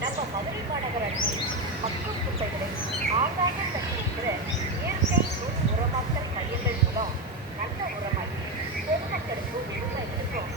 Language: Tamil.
நம்ம மதுரை மாநகராட்சி மக்கும் குப்பைகளை ஆங்காங்கே தங்கியிருக்கிற இயற்கை நுண் உரமாக்கல் மையங்கள் மூலம் நல்ல உரமாக்கி பொதுமக்களுக்கும் விவசாயிகளுக்கும்